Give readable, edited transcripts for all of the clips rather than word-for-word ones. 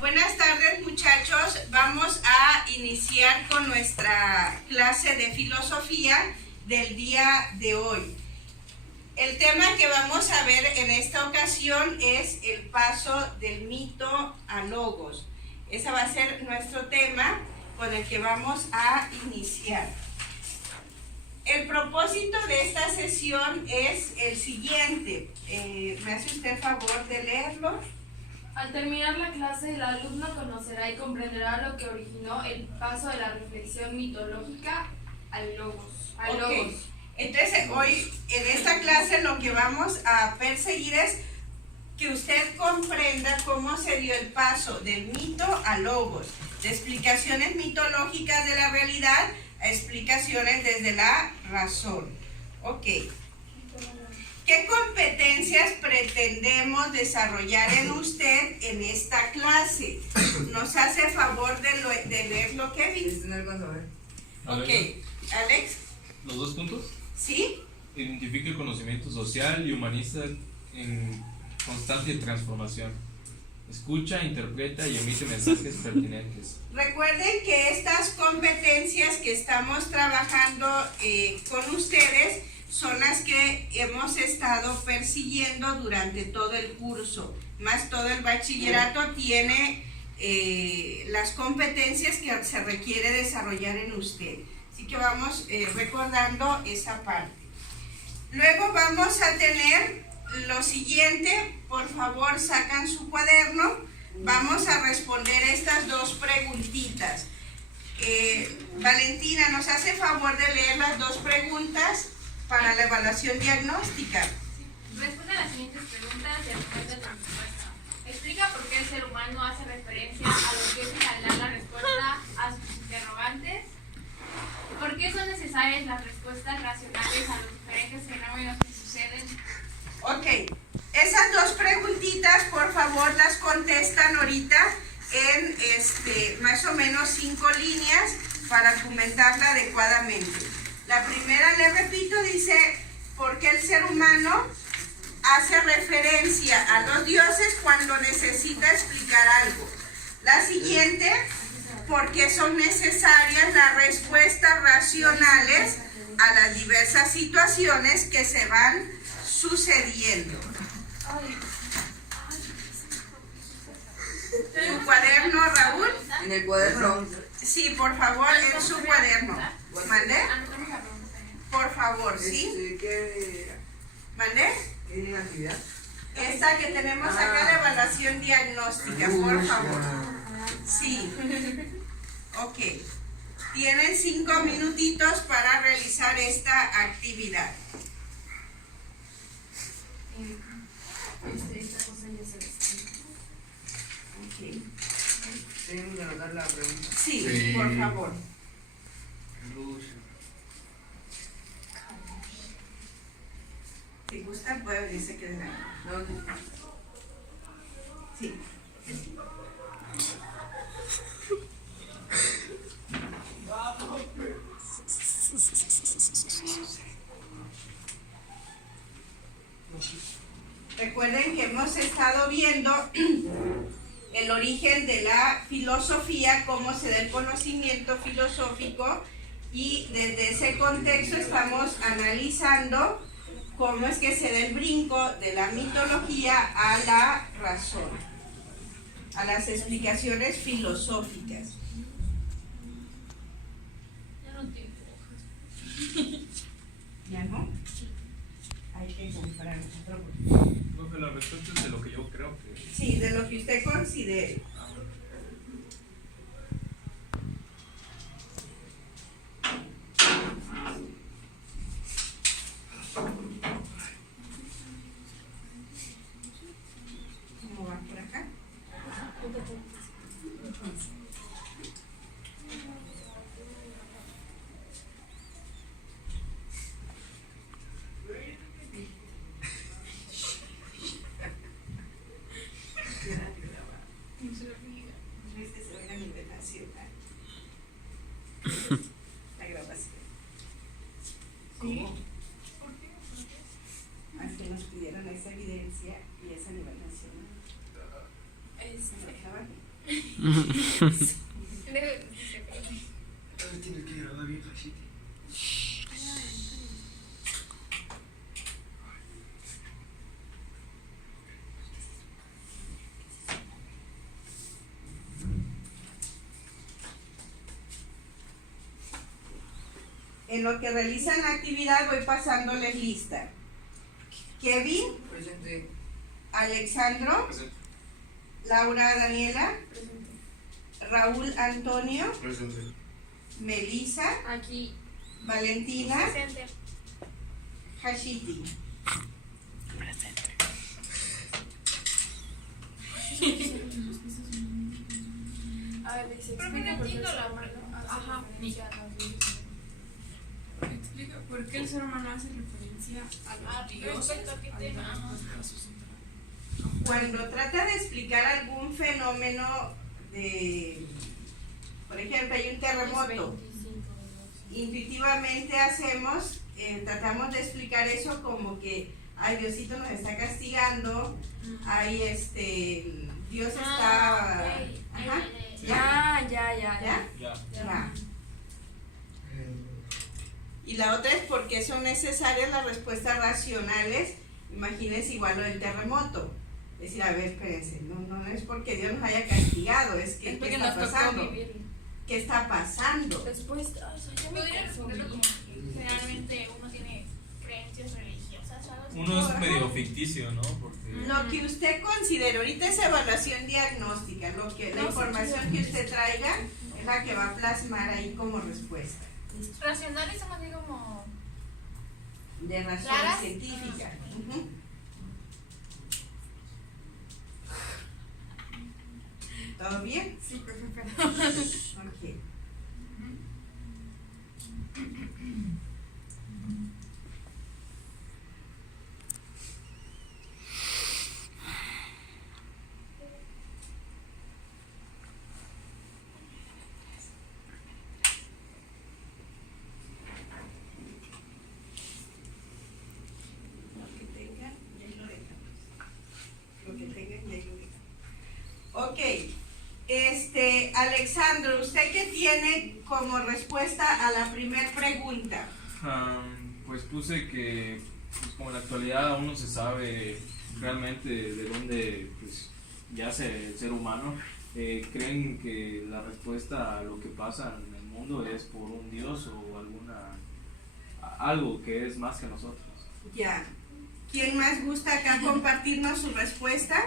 Buenas tardes, muchachos. Vamos a iniciar con nuestra clase de filosofía del día de hoy. El tema que vamos a ver en esta ocasión es el paso del mito a logos. Ese va a ser nuestro tema con el que vamos a iniciar. El propósito de esta sesión es el siguiente. ¿Me hace usted el favor de leerlo? Al terminar la clase, el alumno conocerá y comprenderá lo que originó el paso de la reflexión mitológica al logos. Okay. Entonces, hoy en esta clase lo que vamos a perseguir es que usted comprenda cómo se dio el paso del mito a logos, de explicaciones mitológicas de la realidad a explicaciones desde la razón. Ok. ¿Qué competencias pretendemos desarrollar en usted en esta clase? ¿Nos hace favor de leerlo, Kevin? Ok, Alex. ¿Los 2 puntos? ¿Sí? Identifica el conocimiento social y humanista en constante transformación. Escucha, interpreta y emite mensajes pertinentes. Recuerden que estas competencias que estamos trabajando con ustedes son las que hemos estado persiguiendo durante todo el curso, más todo el bachillerato tiene las competencias que se requiere desarrollar en usted. Así que vamos recordando esa parte. Luego vamos a tener lo siguiente, por favor sacan su cuaderno, vamos a responder estas dos preguntitas. Valentina, ¿nos hace favor de leer las dos preguntas para la evaluación diagnóstica? Responde a las siguientes preguntas y responde tu respuesta. Explica por qué el ser humano hace referencia a los dioses al dar la respuesta a sus interrogantes. ¿Por qué son necesarias las respuestas racionales a los diferentes fenómenos que suceden? Ok, esas dos preguntitas por favor las contestan ahorita en más o menos 5 líneas para argumentarla adecuadamente. La primera, le repito, dice, ¿por qué el ser humano hace referencia a los dioses cuando necesita explicar algo? La siguiente, ¿por qué son necesarias las respuestas racionales a las diversas situaciones que se van sucediendo? ¿Tu cuaderno, Raúl? En el cuaderno. Sí, por favor, en su cuaderno. ¿Mandé? Por favor, ¿sí? ¿Qué ¿Mandé? actividad? Esta que tenemos acá de evaluación diagnóstica, por favor. Sí. Ok. Tienen 5 minutitos para realizar esta actividad. Okay. Tenemos que anotar la pregunta. Sí, por favor. Si gustan, puede venirse que den ahí. No. Sí. Recuerden que hemos estado viendo el origen de la filosofía, cómo se da el conocimiento filosófico, y desde ese contexto estamos analizando cómo es que se da el brinco de la mitología a la razón, a las explicaciones filosóficas. Ya no tengo hojas. ¿Ya no? Hay que comprar otro. Profe, la respuesta es de lo que yo creo que... Sí, de lo que usted considere. ¿Cómo va por acá? La grabación. ¿Sí? Así nos pidieron esa evidencia y esa liberación. ¿Estaba aquí? Tienes que grabar bien, Hashiti. En lo que realizan la actividad voy pasándoles lista. Kevin, Presente. Alexandro, Laura Daniela, Raúl Antonio, Presente. Melissa, Aquí. Valentina, Presente. Hashiti. A ver, dice, Pero no explica por qué entiendo el la ser humano hace Ajá. referencia a los dioses. Explica por qué el ser humano hace referencia a los dioses respecto a qué tema. a sus Cuando trata de explicar algún fenómeno de, por ejemplo, hay un terremoto, 25, intuitivamente tratamos de explicar eso como que, ay, Diosito nos está castigando, ay, Dios está, ajá, Ya. ¿ya? Ya. Ya. Y la otra es porque son necesarias las respuestas racionales. Imagínense igual lo del terremoto. Es decir, a ver, espérense, no es porque Dios nos haya castigado, es que Es ¿qué porque está nos tocó pasando? vivir. ¿Qué está pasando? Después, o sea, ya me Podría responderlo como confundí. que generalmente uno tiene creencias religiosas o algo así. Uno es medio ficticio, ¿no? Porque Lo que usted considere, ahorita es evaluación diagnóstica, la información que usted traiga es la que va a plasmar ahí como respuesta, Racionales son así como... de razón ¿Claras? científica. Ujú. ¿Todo bien? Sí, perfecto. Ok. Lo que tengan, y ahí lo dejamos. Lo que tengan, y ahí lo dejamos. Ok. Alexandro, ¿usted qué tiene como respuesta a la primera pregunta? Pues puse que pues, como en la actualidad aún no se sabe realmente de dónde pues, yace el ser humano, creen que la respuesta a lo que pasa en el mundo es por un Dios o algo que es más que nosotros. Ya. ¿Quién más gusta acá compartirnos su respuesta?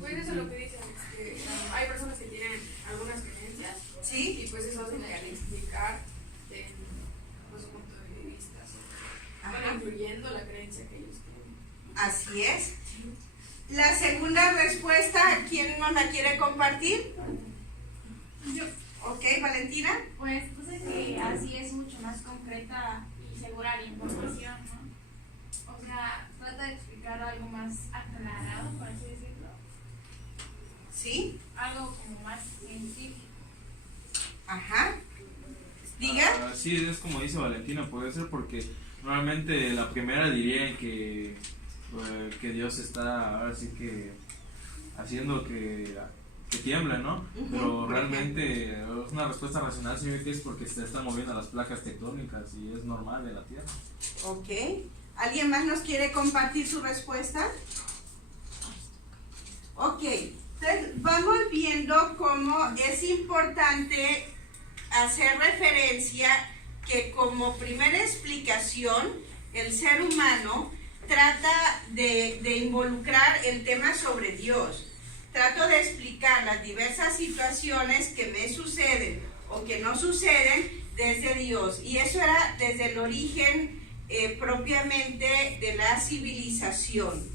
Pues eso es lo que dicen, que hay personas que tienen algunas creencias ¿Sí? y pues eso hacen al explicar de su punto de vista, Ajá. van incluyendo la creencia que ellos tienen. Así es. La segunda respuesta, ¿quién nos la quiere compartir? Yo. Ok, Valentina. Pues puse que así es mucho más concreta y segura la información, ¿no? O sea, trata de explicar algo más aclarado, por así decirlo. ¿Sí? Algo como más científico. Ajá. Diga. Sí, es como dice Valentina, puede ser porque normalmente la primera diría que Dios está ahora sí que haciendo que tiembla, ¿no? Ujú, Pero por realmente es una respuesta racional, sí que es porque se están moviendo las placas tectónicas y es normal de la Tierra. Ok. ¿Alguien más nos quiere compartir su respuesta? Ok. Entonces, vamos viendo cómo es importante hacer referencia que como primera explicación el ser humano trata de involucrar el tema sobre Dios. Trato de explicar las diversas situaciones que me suceden o que no suceden desde Dios. Y eso era desde el origen propiamente de la civilización.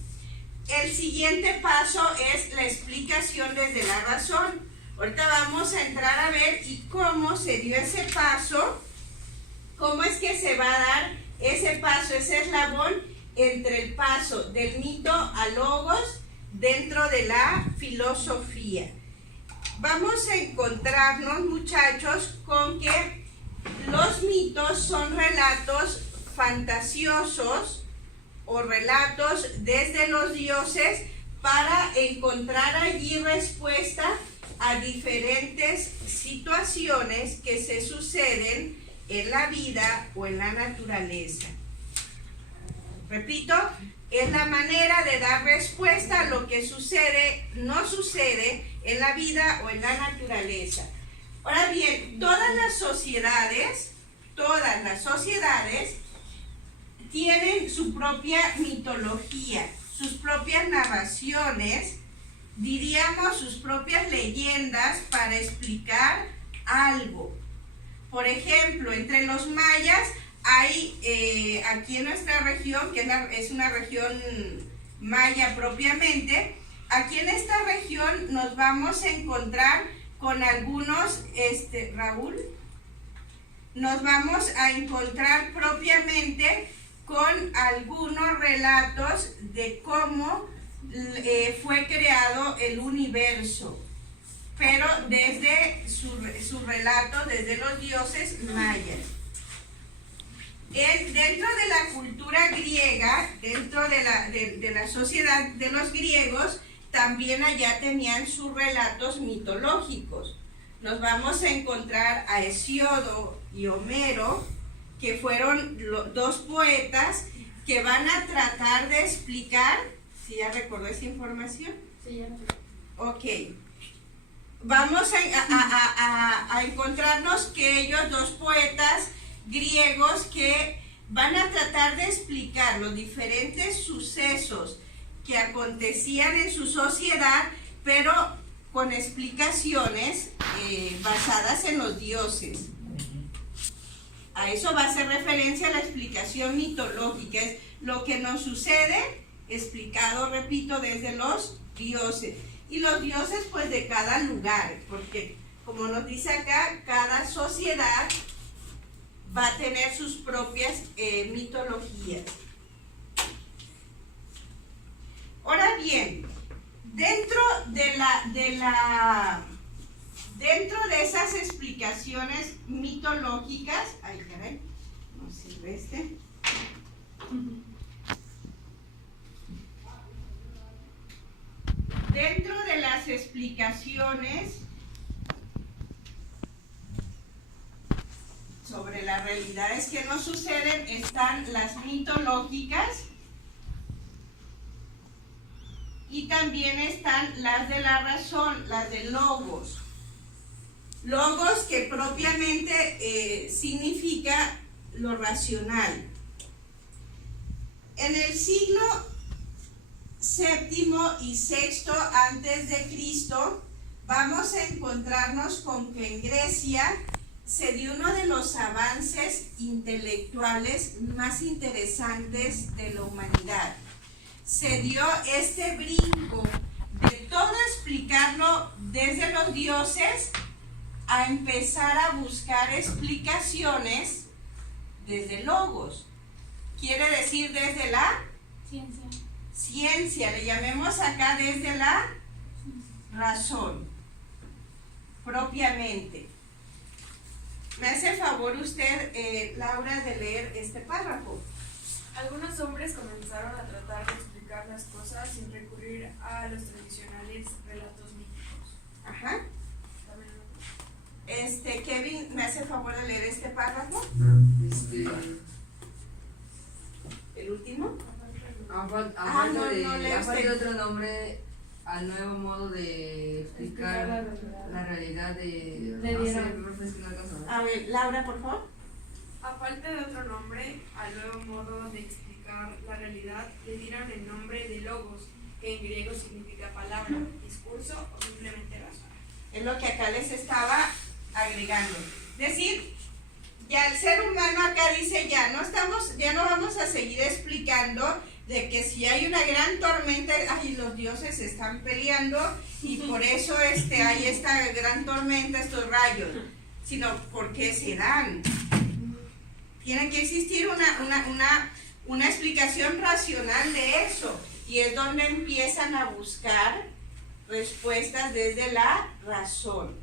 El siguiente paso es la explicación desde la razón. Ahorita vamos a entrar a ver y cómo se dio ese paso, cómo es que se va a dar ese paso, ese eslabón entre el paso del mito a logos dentro de la filosofía. Vamos a encontrarnos, muchachos, con que los mitos son relatos fantasiosos o relatos desde los dioses para encontrar allí respuesta a diferentes situaciones que se suceden en la vida o en la naturaleza. Repito, es la manera de dar respuesta a lo que sucede, no sucede en la vida o en la naturaleza. Ahora bien, todas las sociedades tienen su propia mitología, sus propias narraciones, diríamos sus propias leyendas para explicar algo. Por ejemplo, entre los mayas hay aquí en nuestra región, que es una región maya propiamente, aquí en esta región nos vamos a encontrar con algunos, Raúl, nos vamos a encontrar propiamente con algunos relatos de cómo fue creado el universo, pero desde su relato, desde los dioses mayas. Dentro de la cultura griega, dentro de la sociedad de los griegos, también allá tenían sus relatos mitológicos. Nos vamos a encontrar a Hesíodo y Homero, que fueron dos poetas que van a tratar de explicar. ¿Sí ya recordó esa información? Sí, ya. Ok. Vamos a encontrarnos que ellos, dos poetas griegos, que van a tratar de explicar los diferentes sucesos que acontecían en su sociedad, pero con explicaciones basadas en los dioses. A eso va a hacer referencia la explicación mitológica, es lo que nos sucede explicado, repito, desde los dioses. Y los dioses pues de cada lugar, porque como nos dice acá, cada sociedad va a tener sus propias mitologías. Ahora bien, dentro de esas explicaciones mitológicas, ay caray, no sirve dentro de las explicaciones sobre las realidades que nos suceden están las mitológicas y también están las de la razón, las de logos. Logos que propiamente significa lo racional. En el siglo VII y VI antes de Cristo vamos a encontrarnos con que en Grecia se dio uno de los avances intelectuales más interesantes de la humanidad. Se dio este brinco de todo explicarlo desde los dioses a empezar a buscar explicaciones desde logos. Quiere decir desde la ciencia, le llamemos acá desde la razón, propiamente. ¿Me hace favor usted, Laura, de leer este párrafo? Algunos hombres comenzaron a tratar de explicar las cosas sin recurrir a los tradicionales relatos míticos. Ajá. Kevin, ¿me hace favor de leer este párrafo? ¿El último? Aparte otro nombre al nuevo modo de explicar la realidad A ver, Laura, por favor. A falta de otro nombre, al nuevo modo de explicar la realidad, le dieron el nombre de logos, que en griego significa palabra, discurso o simplemente razón. Es lo que acá les estaba agregando. Es decir, ya el ser humano acá dice, ya no vamos a seguir explicando de que si hay una gran tormenta, ay, los dioses se están peleando y por eso hay esta gran tormenta, estos rayos, sino por qué se dan. Tiene que existir una explicación racional de eso, y es donde empiezan a buscar respuestas desde la razón.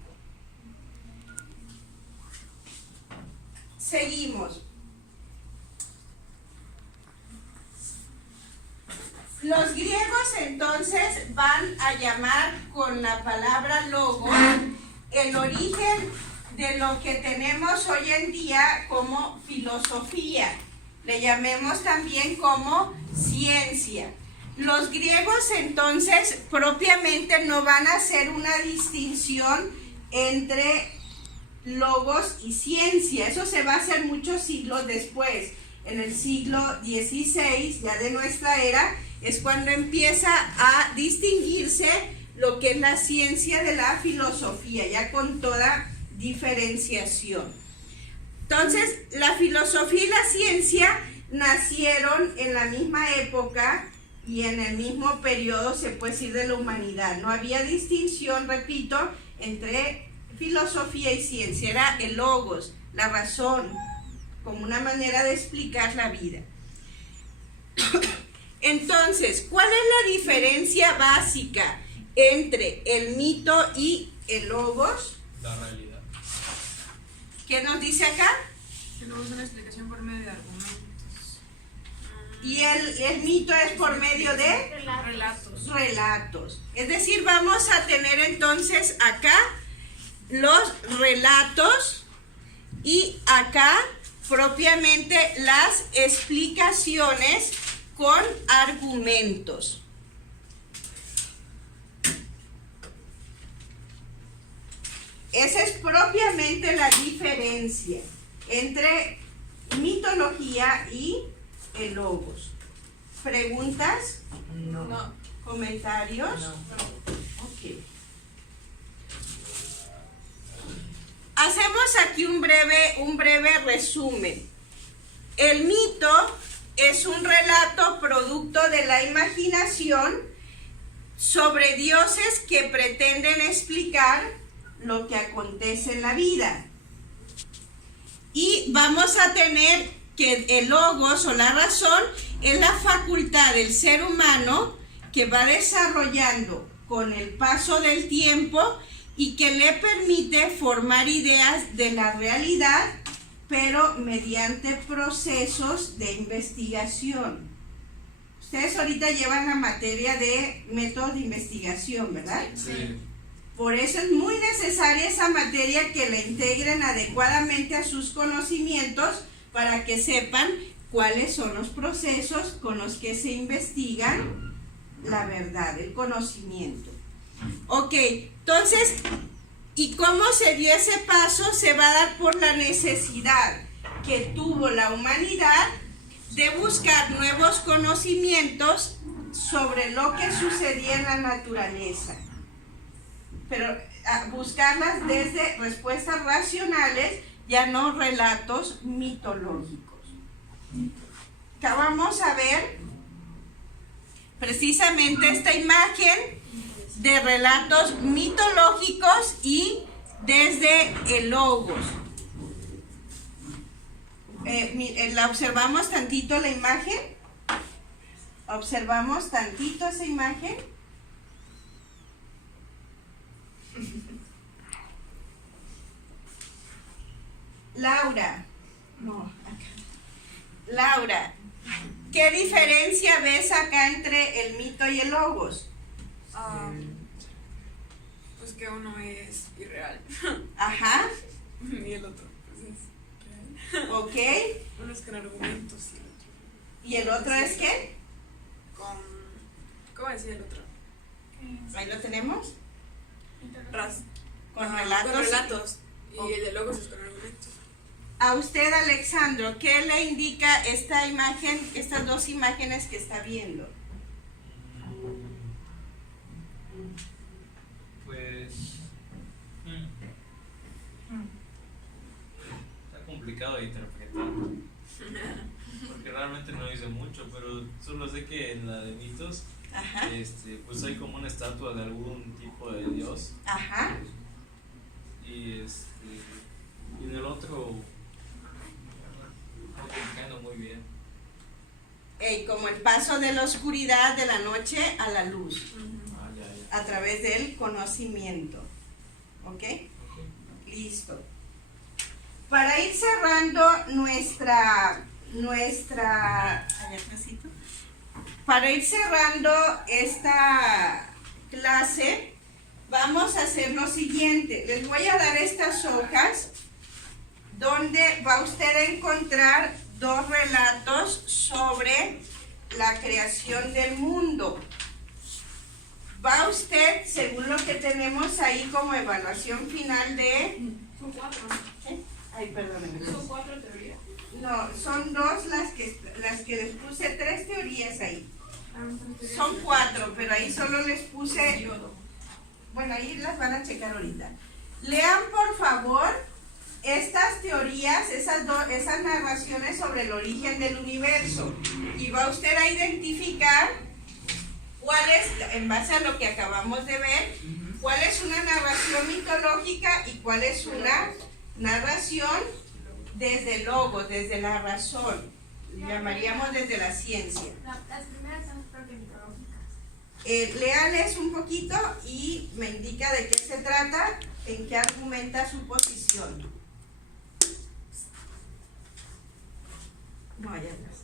Seguimos. Los griegos entonces van a llamar con la palabra logos el origen de lo que tenemos hoy en día como filosofía. Le llamemos también como ciencia. Los griegos entonces propiamente no van a hacer una distinción entre logos y ciencia. Eso se va a hacer muchos siglos después. En el siglo XVI, ya de nuestra era, es cuando empieza a distinguirse lo que es la ciencia de la filosofía, ya con toda diferenciación. Entonces, la filosofía y la ciencia nacieron en la misma época y en el mismo periodo, se puede decir, de la humanidad. No había distinción, repito, entre filosofía y ciencia. Era el logos, la razón, como una manera de explicar la vida. Entonces, ¿cuál es la diferencia básica entre el mito y el logos? La realidad. ¿Qué nos dice acá? El logos es una explicación por medio de argumentos. Y el mito es por medio de relatos. Es decir, vamos a tener entonces acá los relatos y acá propiamente las explicaciones con argumentos. Esa es propiamente la diferencia entre mitología y el logos. ¿Preguntas? No. ¿Comentarios? No. Ok. Hacemos aquí un breve resumen. El mito es un relato producto de la imaginación sobre dioses que pretenden explicar lo que acontece en la vida. Y vamos a tener que el logos o la razón es la facultad del ser humano que va desarrollando con el paso del tiempo y que le permite formar ideas de la realidad, pero mediante procesos de investigación. Ustedes ahorita llevan la materia de métodos de investigación, ¿verdad? Sí. Por eso es muy necesaria esa materia, que la integren adecuadamente a sus conocimientos para que sepan cuáles son los procesos con los que se investigan la verdad, el conocimiento. Ok, entonces, ¿y cómo se dio ese paso? Se va a dar por la necesidad que tuvo la humanidad de buscar nuevos conocimientos sobre lo que sucedía en la naturaleza. Pero buscarlas desde respuestas racionales, ya no relatos mitológicos. Acá vamos a ver precisamente esta imagen de relatos mitológicos y desde el logos. ¿La observamos tantito la imagen? ¿Observamos tantito esa imagen? Laura, Laura, ¿qué diferencia ves acá entre el mito y el logos? Pues que uno es irreal Ajá, y el otro pues es real. ok. Uno es con argumentos ¿Y el otro es qué? con... ¿Cómo decía el otro? Ahí lo tenemos. Con Ajá, relatos. Con relatos. Y el de logos es con argumentos. A usted, Alexandro, ¿qué le indica esta imagen, estas dos imágenes que está viendo? Pues está complicado de interpretar, porque realmente no dice mucho, pero solo sé que en la de mitos, Ajá, pues hay como una estatua de algún tipo de dios, ajá. y en el otro no comprendo muy bien. Como el paso de la oscuridad de la noche a la luz, Ah, ya. a través del conocimiento. ¿Ok? Ok. Listo. Para ir cerrando nuestra allá atrásito, para ir cerrando esta clase, vamos a hacer lo siguiente. Les voy a dar estas hojas donde va usted a encontrar 2 relatos sobre la creación del mundo. Va usted, según lo que tenemos ahí como evaluación final de... Son 4. Ay, perdónenme. Son 4 teorías. No, son 2 las que les puse 3 teorías ahí. Son 4, pero ahí solo les puse... Bueno, ahí las van a checar ahorita. Lean, por favor, estas teorías, esas narraciones sobre el origen del universo. Y va usted a identificar cuál es, en base a lo que acabamos de ver, cuál es una narración mitológica y cuál es una narración desde el logos, desde la razón. Llamaríamos desde la ciencia. Las primeras son propias mitológicas. Léales un poquito y me indica de qué se trata, en qué argumenta su posición. No, allá atrás.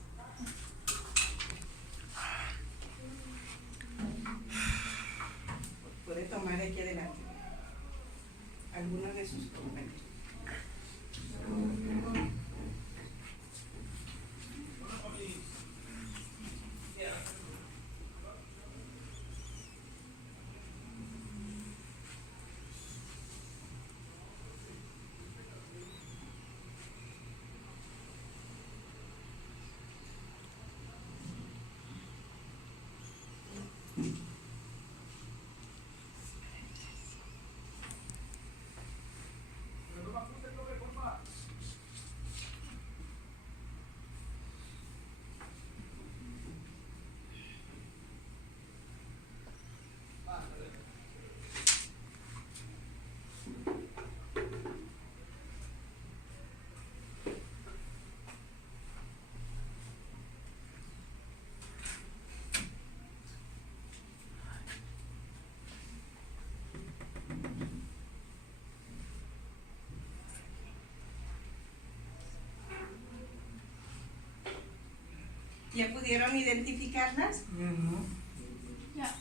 Puede tomar aquí adelante algunos de sus comentarios. ¿Ya pudieron identificarlas? Ya.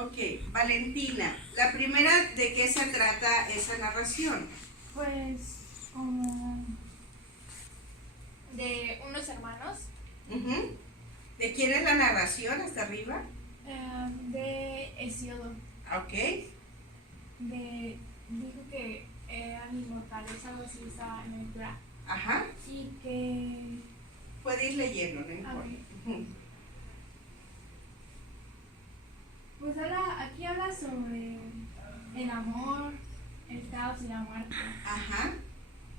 Ok, Valentina, la primera, ¿de qué se trata esa narración? Pues como De unos hermanos. Ujú. ¿De quién es la narración hasta arriba? de Hesiodo. Ok, Dijo que eran inmortales, algo así estaba en el Torah. ajá, Y que puede ir leyendo, no importa. ver. Ujú. Pues aquí habla sobre el amor, el caos y la muerte, Ajá,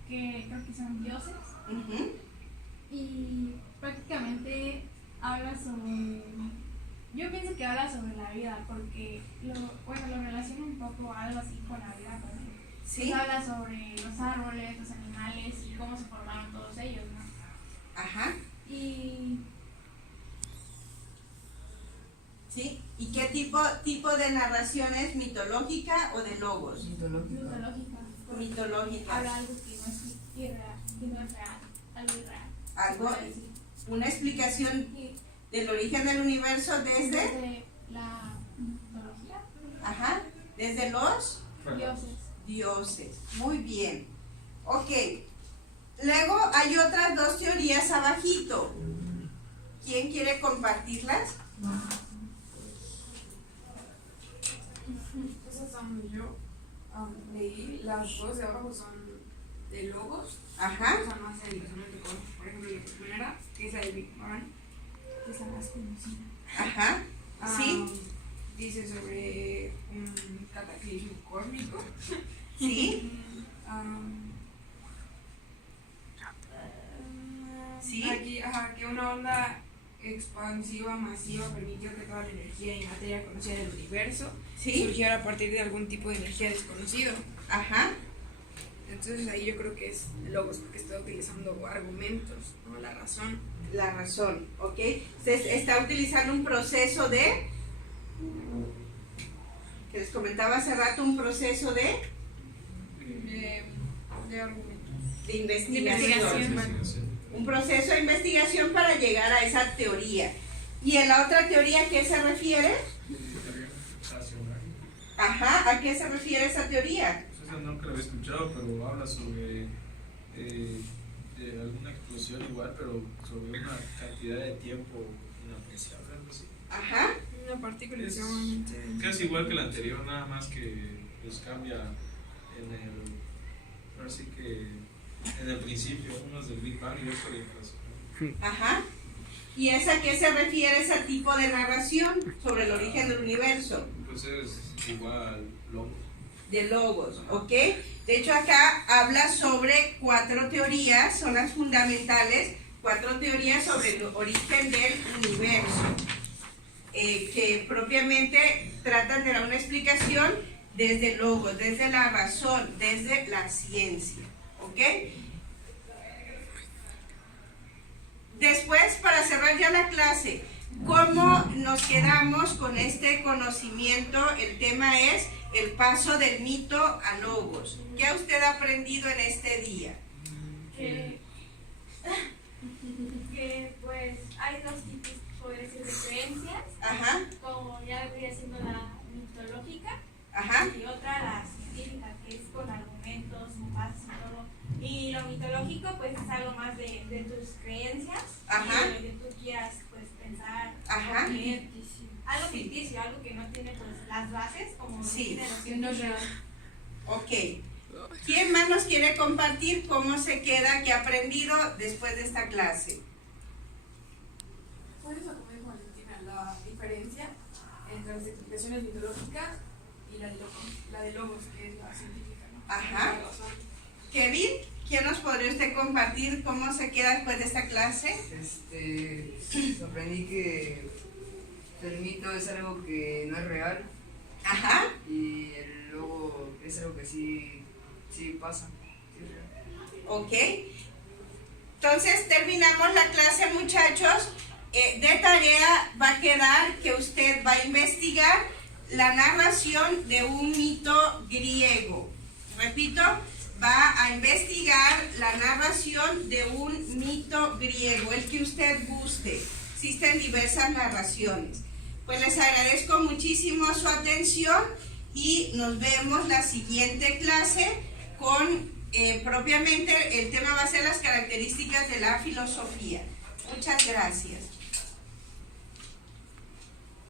que creo que son dioses. ujú. Y prácticamente habla sobre, yo pienso que habla sobre la vida, porque lo relaciona un poco algo así con la vida, porque Sí, pues habla sobre los árboles, los animales y cómo se formaron todos ellos, ¿no? ajá, Y sí. ¿Y qué tipo de narración es? ¿Mitológica o de logos? Mitológico. mitológica, porque Mitológica. habla algo que no es irreal, que no es real, algo irreal. Algo, se puede decir. una explicación Y del origen del universo desde, desde la mitología, ajá, desde los dioses. dioses. Muy bien. Ok. Luego hay otras 2 teorías abajito. ¿Quién quiere compartirlas? Esas son yo. Leí las 2 de abajo son de logos. Ajá. O sea, no sé, por ejemplo, la primera, que es la de Big Bang. Que son las conocidas. Ajá. Sí. Dice sobre un cataclismo cósmico. Sí. Sí. Aquí, que una onda expansiva masiva permitió que toda la energía y materia conocida del universo Sí. surgiera a partir de algún tipo de energía desconocido. Ajá. Entonces ahí yo creo que es logos, porque está utilizando argumentos, ¿no? La razón. La razón. Ok. Se está utilizando un proceso de, que les comentaba hace rato, un proceso de De argumentos. de investigación. Un proceso de investigación para llegar a esa teoría. ¿Y en la otra teoría a qué se refiere? Ajá, ¿a qué se refiere esa teoría? Eso nunca lo había escuchado, pero habla sobre de alguna explosión igual, pero sobre una cantidad de tiempo inapreciable, algo así. Ajá. Una partícula extremadamente. Casi igual que la anterior, nada más que pues cambia en el, ahora sí que en el principio, uno es del Big Bang y otro de la inflación. Ajá. ¿Y es a qué se refiere ese tipo de narración sobre el origen del universo? Pues es igual logos. De logos, ¿ok? De hecho acá habla sobre 4 teorías, son las fundamentales, 4 teorías sobre el origen del universo, que propiamente tratan de dar una explicación desde logos, desde la razón, desde la ciencia, ¿ok? Después, para cerrar ya la clase, ¿cómo nos quedamos con este conocimiento? El tema es el paso del mito a logos. ¿Qué ha usted aprendido en este día? Que pues hay 2 tipos, por decir, de creencias, Ajá, como ya vendría siendo la mitológica ajá, y otra la científica, que es con argumentos, bases y todo. Y lo mitológico pues es algo más de tus creencias, Ajá. y de lo que tú quieras pues pensar, Ajá. creer. Algo Sí. ficticio, algo que no tiene pues las bases como Sí. de los Que no es real. ok. ¿Quién más nos quiere compartir cómo se queda, qué ha aprendido después de esta clase? Por eso, como dijo Valentina, la diferencia entre las explicaciones mitológicas y la de logos, que es la científica, ¿no? Ajá. La razón. Kevin, ¿quién nos podría usted compartir cómo se queda después de esta clase? Aprendí que el mito es algo que no es real Ajá, y el logo es algo que sí pasa. Sí es real. ok. Entonces terminamos la clase, muchachos. De tarea va a quedar que usted va a investigar la narración de un mito griego. Repito, va a investigar la narración de un mito griego, el que usted guste. Existen diversas narraciones. Pues les agradezco muchísimo su atención y nos vemos la siguiente clase con propiamente el tema va a ser las características de la filosofía. Muchas gracias.